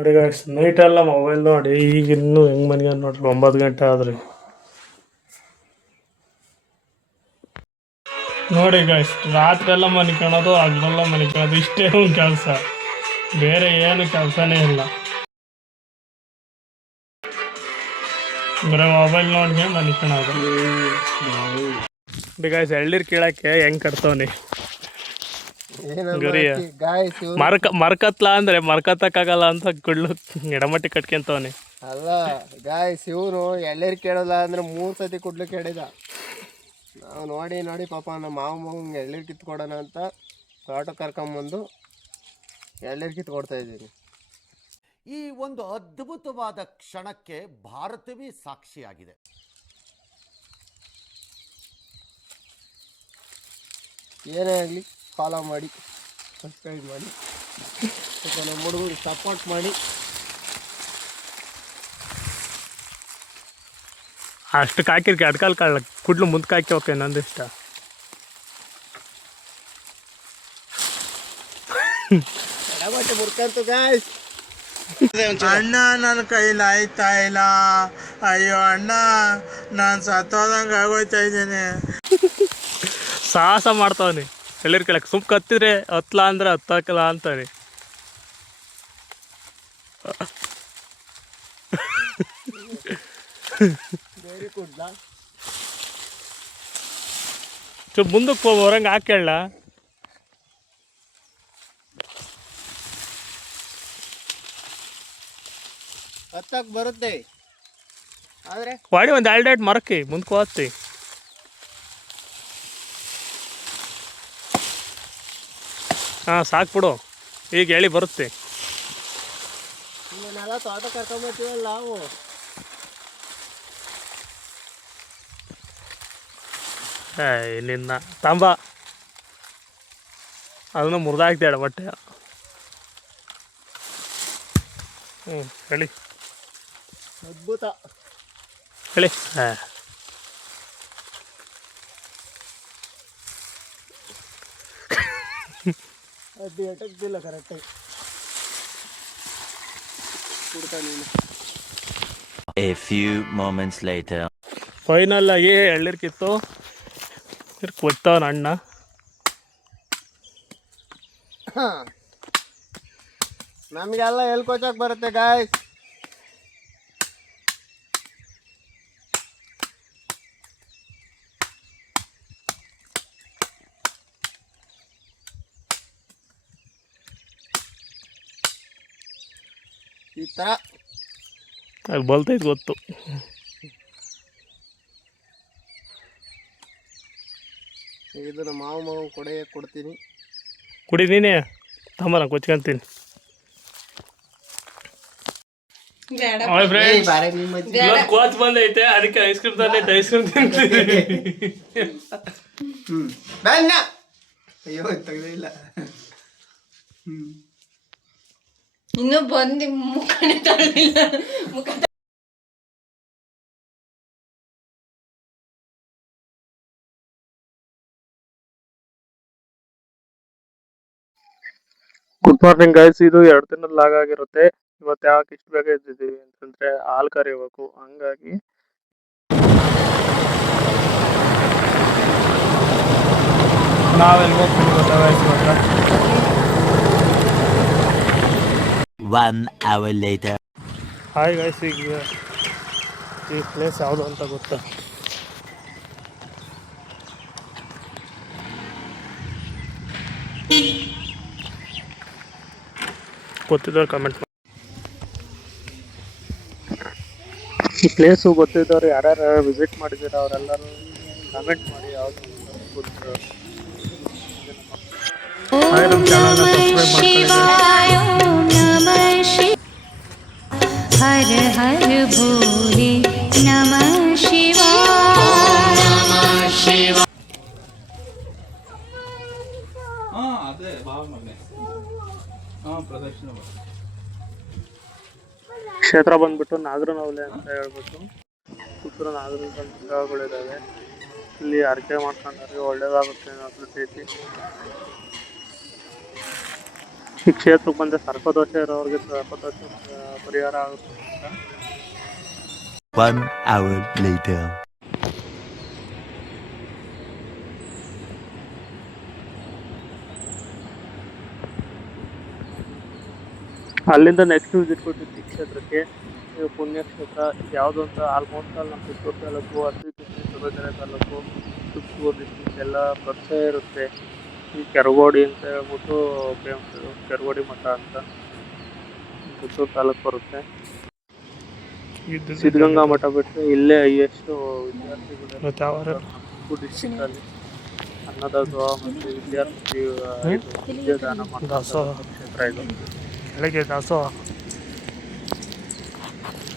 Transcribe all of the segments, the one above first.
ನೋಡಿ ಗಾಯ್ಸ್ ನೈಟೆಲ್ಲ ಮೊಬೈಲ್ ನೋಡಿ ಈಗ ಇನ್ನೂ ಹೆಂಗೆ ಮನೆಗೆ ನೋಡ್ರಿ 9 ಗಂಟೆ ಆದ್ರಿ. ನೋಡಿ ಗಾಯ್ಸ್ ರಾತ್ರಿ ಎಲ್ಲ ಮನಿಕೊಳ್ಳೋದು ಹಗಲೆಲ್ಲ ಮನಿಕೊಳ್ಳೋದು ಇಷ್ಟೇ ಒಂದು ಕೆಲಸ, ಬೇರೆ ಏನು ಕೆಲಸನೇ ಇಲ್ಲ. ಬರೀ ಮೊಬೈಲ್ ನೋಡ್ಗೆ ಮನಿಕೊಳ್ಳೋದು. ಗಾಯ್ಸ್ ಎಳ್ನೀರು ಕೀಳಕ್ಕೆ ಹೆಂಗೆ ಕಟ್ತವನಿ ಗರಿಯ ಮರ್ಕತ್ಲ ಅಂದ್ರೆ ಮರ್ಕತ್ತಕ್ಕಾಗಲ್ಲ ಅಂತ ಕುಳ್ಳು ಎಡಮಟ್ಟಿ ಕಟ್ಕೊಂತವನಿ. ಅಲ್ಲ ಗಾಯ್ಸ್ ಇವನು ಎಳ್ಳೀರು ಕೇಳಲ್ಲ ಅಂದ್ರೆ 3 ಸತಿ ಕುಡ್ಲು ಕೇಳಿದ. ನಾವು ನೋಡಿ ನೋಡಿ ಪಾಪ ನಮ್ಮ ಮಾವಂಗೆ ಎಳ್ಳೀರು ಕಿತ್ಕೊಡೋಣ ಅಂತ ತೋಟ ಕರ್ಕೊಂಬಂದು ಎಳ್ಳೀರು ಕಿತ್ಕೊಡ್ತಾ ಇದ್ದೀನಿ. ಈ ಒಂದು ಅದ್ಭುತವಾದ ಕ್ಷಣಕ್ಕೆ ಭಾರತವೇ ಸಾಕ್ಷಿಯಾಗಿದೆ. ಏನೇ ಆಗಲಿ ಫಾಲೋ ಮಾಡಿ, ಸಬ್ಸ್ಕ್ರೈಬ್ ಮಾಡಿ, ನಮ್ಮ ಹುಡುಗರು ಸಪೋರ್ಟ್ ಮಾಡಿ. ಅಷ್ಟು ಕಾಕಿರ್ಕೆ ಅಡ್ಕಾಲ್ ಕಾಳ ಕುಡ್ಲು ಮುಂದಕ್ಕೆ ಹಾಕಿ ಹೋಕೆ ನಂದಿಷ್ಟ. ಎಡಬಟ್ಟೆ ಮುರ್ಕಂತು ಗಾಯ್ಸ್. ಅಣ್ಣ ನನ್ನ ಕೈಲಿ ಆಯ್ತಾ ಇಲ್ಲ, ಅಯ್ಯೋ ಅಣ್ಣ ನಾನು ಸತ್ತೋದಂಗೆ ಆಗೋಯ್ತಾ ಇದ್ದೀನಿ. ಸಾಹಸ ಮಾಡ್ತಾವನಿ ಎಳ್ಳೀರು ಕೇಳಕ್ಕೆ. ಸುಮ್ ಕತ್ತಿದ್ರೆ ಹತ್ಲಾ ಅಂದ್ರೆ ಹತ್ತಕಲ್ಲ ಅಂತಾನೆ. ಮುಂದಕ್ಕೆ ಹೋಗಿ ಹೊರಂಗೆ ಹಾಕೇಳ. ಹತ್ತಕ್ಕೆ ಬರುತ್ತೆ ಆದರೆ ವಾಡಿ ಒಂದು 2 ಮರಕ್ಕೆ ಮುಂದಕ್ಕೆ ಹೋಗ್ತಿ. ಹಾಂ ಸಾಕು ಬಿಡು, ಈಗ ಹೇಳಿ ಬರುತ್ತೆ. ನಾವೆಲ್ಲ ತೋಟ ಕರ್ಕೊಂಬರ್ತೀವಲ್ಲ ನಾವು. ನಿನ್ನ ತಾಂಬ ಅದನ್ನು ಮುರಿದಾಕ್ತೇಳ ಬಟ್ಟೆ. ಹೇಳಿ ಅದ್ಭುತ ಹೇಳಿ. ಅದು ಎಟಕ್ತಿಲ್ಲ ಕರೆಕ್ಟಾಗಿ ಕೊಡ್ತಾ ನೀನು. A few moments later. Final ಆಗಿ ಎಳ್ಳೀರು ಕಿತ್ತು ಕೊಡ್ತಾವನ ಅಣ್ಣ. ನಮಗೆಲ್ಲ ಹೇಳ್ಕೊಚಕ್ ಬರುತ್ತೆ ಗಾಯ್ಸ್. ಈ ಥರ ಅದು ಬಲ್ತೈತೆ ಗೊತ್ತು. ಇದು ನಮ್ಮ ಮಾವ ಕೊಡ್ತೀನಿ. ಕುಡಿ ನೀನೇ ತಮ್ಮ ಕೊಚ್ಕೊಂತೀನಿ. ಕೋಚ್ ಬಂದೈತೆ ಅದಕ್ಕೆ ಐಸ್ ಕ್ರೀಮ್ ತಂದೈತೆ, ಐಸ್ ಕ್ರೀಮ್ ತಿಂತೀನಿ. ಅಯ್ಯೋ ತೆಗ್ದಿಲ್ಲ. ಇನ್ನು ಬಂದು ಮುಖನೇ ತಳ್ಳಿಲ್ಲ. ಮುಖ ಗುಡ್ ಮಾರ್ನಿಂಗ್ ಗೈಸ್. ಇದು 2 ದಿನದ ಲಾಗ್ ಆಗಿರುತ್ತೆ. ಇವತ್ತು ಯಾಕೆ ಇಷ್ಟು ಬೇಗ ಇದ್ದಿದ್ದೀವಿ ಅಂತಂದ್ರೆ ಹಾಲು ಕರಿಬೇಕು, ಹಂಗಾಗಿ ನಾವೆಲ್ಲಿ ಹೋಗ್ತೀವಿ ಗೊತ್ತಾ ಗೈಸ್ ಇವಾಗ. 1 hour later. ಹಾಯ್ ಗೈಸ್, ಈಗ ಈ ಪ್ಲೇಸ್ ಯಾವುದು ಅಂತ ಗೊತ್ತಾ? ಗೊತ್ತಿದ್ದವ್ರು ಕಮೆಂಟ್ ಮಾಡಿ. ಈ ಪ್ಲೇಸು ಗೊತ್ತಿದ್ದವ್ರು ಯಾರ್ಯಾರು ವಿಸಿಟ್ ಮಾಡಿದ್ದೀರ ಅವರೆಲ್ಲರೂ ಕಮೆಂಟ್ ಮಾಡಿ. ಯಾವುದು ಗೊತ್ತಿರೋ ನಮ್ಮ ಚಾನಲ್ನ ಸಬ್ಸ್ಕ್ರೈಬ್ ಮಾಡ್ಕೊಳ್ಳಿ. हर हर भोले नमः शिवाय नमः शिवाय. ಅದೇ ಭಾವನೆ ಪ್ರದಕ್ಷಿಣ ಕ್ಷೇತ್ರ ಬಂದ್ಬಿಟ್ಟು ನಾಗರನವಲೆ ಅಂತ ಹೇಳ್ಬಿಟ್ಟು ಸುತ್ತೂರ ನಾಗರ ಗ್ರಹಗಳಿದ್ದಾವೆ. ಇಲ್ಲಿ ಅರ್ಕೆ ಮಾಡ್ಕೊಂಡ್ರೆ ಒಳ್ಳೇದಾಗುತ್ತೆ ಅನ್ನೋ ರೀತಿ. ಈ ಕ್ಷೇತ್ರಕ್ಕೆ ಬಂದರೆ ಸರ್ಪದೋಷ ಇರೋರಿಗೆ ಸರ್ಪದೋಷ ಪರಿಹಾರ ಆಗುತ್ತೆ ಅಂತ. 1 hour later. ಅಲ್ಲಿಂದ ನೆಕ್ಸ್ಟ್ ವಿಸಿಟ್ ಕೊಟ್ಟಿದ್ದು ಈ ಕ್ಷೇತ್ರಕ್ಕೆ. ಇದು ಪುಣ್ಯಕ್ಷೇತ್ರ ಯಾವುದೋ ಅಂತ ಆಲ್ಮೋಸ್ಟ್ ಆಲ್ ನಮ್ಮ ಪುತ್ತೂರು ತಾಲೂಕು, ಅರಸೀಕೆರೆ, ತುರುವೇಕೆರೆ ತಾಲೂಕು, ತುಮಕೂರು ಡಿಸ್ಟಿಕ್ ಎಲ್ಲ ಪರಿಚಯ ಇರುತ್ತೆ. ಈ ಕೆರಗೋಡಿ ಅಂತ ಹೇಳ್ಬಿಟ್ಟು ಫೇಮಸ್, ಕೆರಗೋಡಿ ಮಠ ಅಂತ ಪುತ್ತೂರು ತಾಲೂಕು ಬರುತ್ತೆ. ಸಿದ್ಧಗಂಗಾ ಮಠ ಬಿಟ್ಟರೆ ಇಲ್ಲೇ ಹೈಯೆಸ್ಟ್ ವಿದ್ಯಾರ್ಥಿಗಳು ತುಮಕೂರು ಡಿಸ್ಟಿಕಲ್ಲಿ ಅನ್ನದಾಸೋಹ ಮತ್ತು ವಿದ್ಯಾರ್ಥಿ ವಿದ್ಯಾದಾನ ಮಾಡೋ ಕ್ಷೇತ್ರ ಇದು. ಬೆಳಗ್ಗೆ ದಾಸೋಹ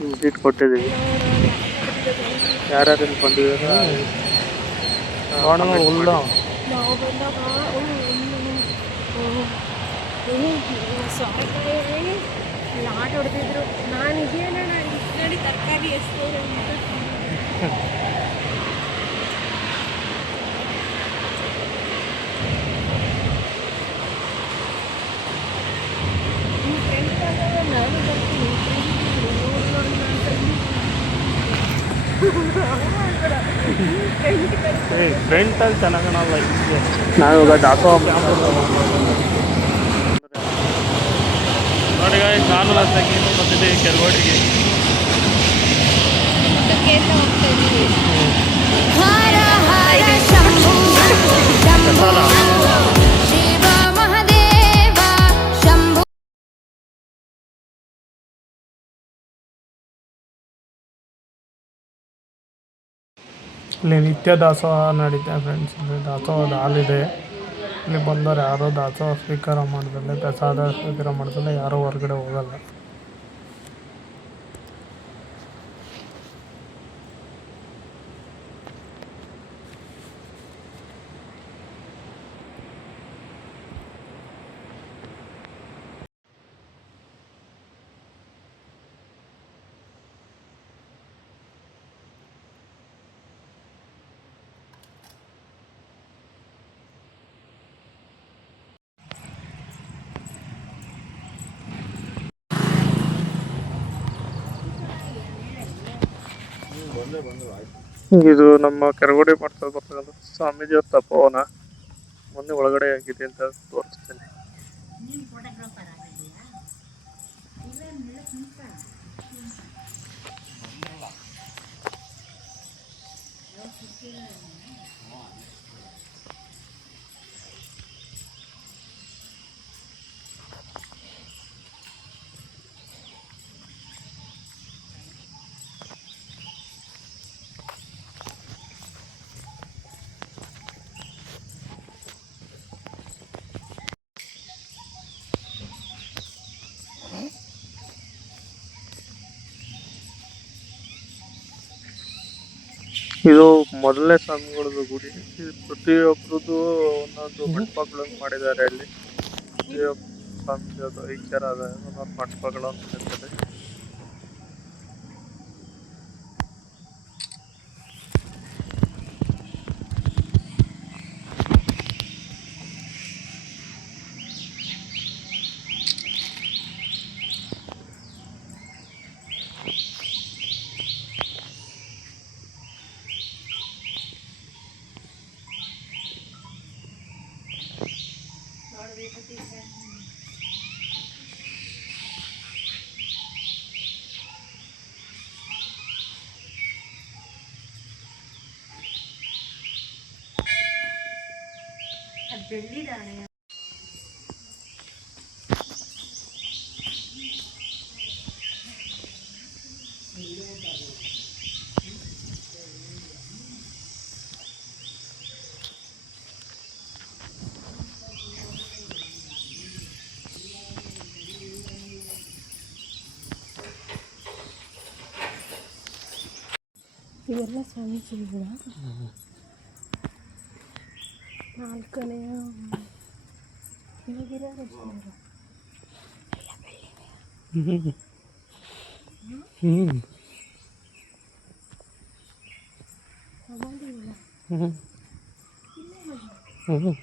ವಿಸಿಟ್ ಕೊಟ್ಟಿದ್ದೀವಿ. ಯಾರ್ಯಾರು ಬಂದಿದ್ದಾರೆ ನೋಡೋಣ ಉಳ್ಳ ನಾವು ಬಂದಾಗ ಸೊರೆಕಾಯಿ ಲಾಟ್ ಹೊಡೆದಿದ್ರು. ನಾನು ಇದೇನ ನೋಡಿ ತರಕಾರಿ ಎಷ್ಟು ನಾನು ಬರ್ತೀನಿ. ಫ್ರೆಂಟಲ್ಲಿ ಚೆನ್ನಾಗಣಲ್ಲ. ನಾವಿವಾಗ ದಾಸೋಹ ನೋಡಿ ನಾನು ಲಾಸ್ಟಾಗಿ ಬಂದಿದ್ದೆ ಕೆರಗೋಡಿಗೆ. ಹರ ಹರ ಶಂಭು ಶಂಭು ಶಿವ ಮಹಾದೇವ ಶಂಭು. ಇಲ್ಲಿ ನಿತ್ಯ ದಾಸೋಹ ನಡೀತೆ ಫ್ರೆಂಡ್ಸ್. ಇಲ್ಲಿ ದಾಸೋಹದ ಹಾಲಿದೆ. ಇಲ್ಲಿ ಬಂದವರು ಯಾರೋ ದಾಸೋಹ ಸ್ವೀಕಾರ ಮಾಡಿದ್ರೆ, ಪ್ರಸಾದ ಸ್ವೀಕಾರ ಮಾಡಿದ್ರೆ ಯಾರೂ ಹೊರಗಡೆ ಹೋಗಲ್ಲ. ಇದು ನಮ್ಮ ಕೆರಗೋಡಿ ಮಠದಲ್ಲಿ ಬರ್ತಕ್ಕಂಥ ಸ್ವಾಮೀಜಿಯವ್ರ ತಪೋವನ. ಮೊನ್ನೆ ಒಳಗಡೆ ಆಗಿದೆ ಅಂತ ತೋರಿಸ್ತೇನೆ. ಇದು ಮೊದಲನೇ ಸ್ವಾಮಿಗಳದ್ದು ಗುಡಿ. ಇದು ಪ್ರತಿಯೊಬ್ಬರದ್ದು ಒಂದೊಂದು ಮಂಟಪಗಳನ್ನು ಮಾಡಿದ್ದಾರೆ. ಇಲ್ಲಿ ಪ್ರತಿಯೊಬ್ಬ ಸ್ವಾಮೀಜಿಯದು ಐಕ್ಯರಾದ ಒಂದೊಂದು ಮಂಟಪಗಳನ್ನು ಮಾಡಿದ್ದಾರೆ. ಇವೆಲ್ಲ ಸ್ವಾಮೀಜಿಗಳ ನಾಲ್ಕನೆಯ ಇವಾಗಿರೋರು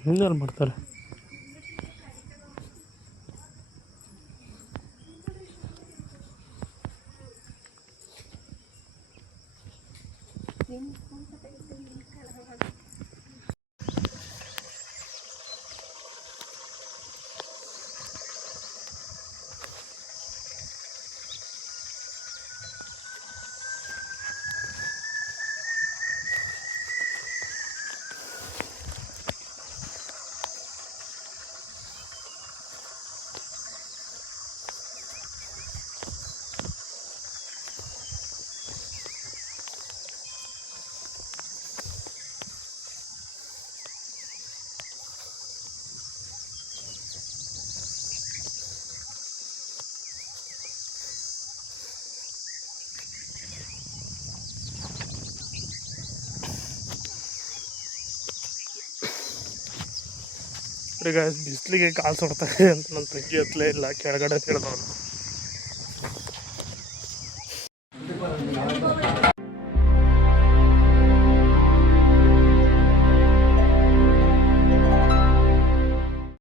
ಹಿಂದೆ ಮಾಡ್ತಾರೆ. ಈಗ ಬಿಸಿಲಿಗೆ ಕಾಲು ಸುಡ್ತಾರೆ ಅಂತ ನನ್ನ ತಂಗಿ ಹತ್ತಲೇ ಇಲ್ಲ, ಕೆಳಗಡೆ ಇಳಿದವನು.